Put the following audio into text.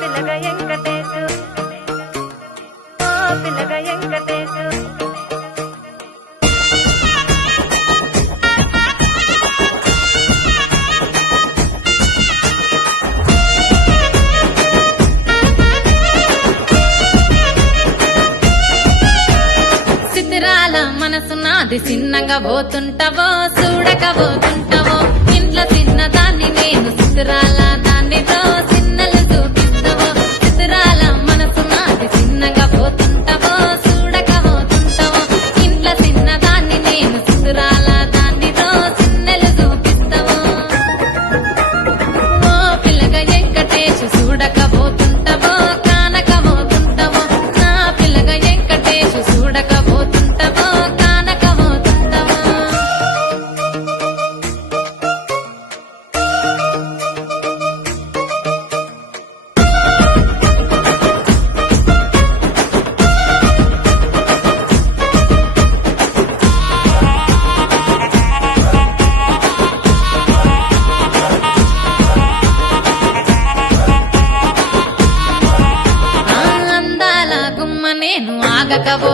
పిల్లగ వెంకటేశు ఓ పిల్లగ వెంకటేశు సిద్ధిరాల మనసు నాది చిన్నగా పోతుంటావో చూడక పోతుంటావో ఇంట్లో చిన్నదాన్ని నేను సిద్ధిరాల దాన్నితో చిన్నలు చూపిస్తావో సిద్ధిరాల మనసు నాది చిన్నగా పోతుంటావో చూడక పోతుంటావో ఇంట్లో చిన్నదాన్ని నేను సిద్ధిరాల దాన్నితో చిన్నలు చూపిస్తావో ఓ పిల్లగా వెంకటేశు చూడక పోతుంటావో కానక పోతుంటావో నా పిల్లగా వెంకటేశు చూడక పోతుంటావో కానక పోతుంటావో అందాల గుమ్మ నేను ఆగకపో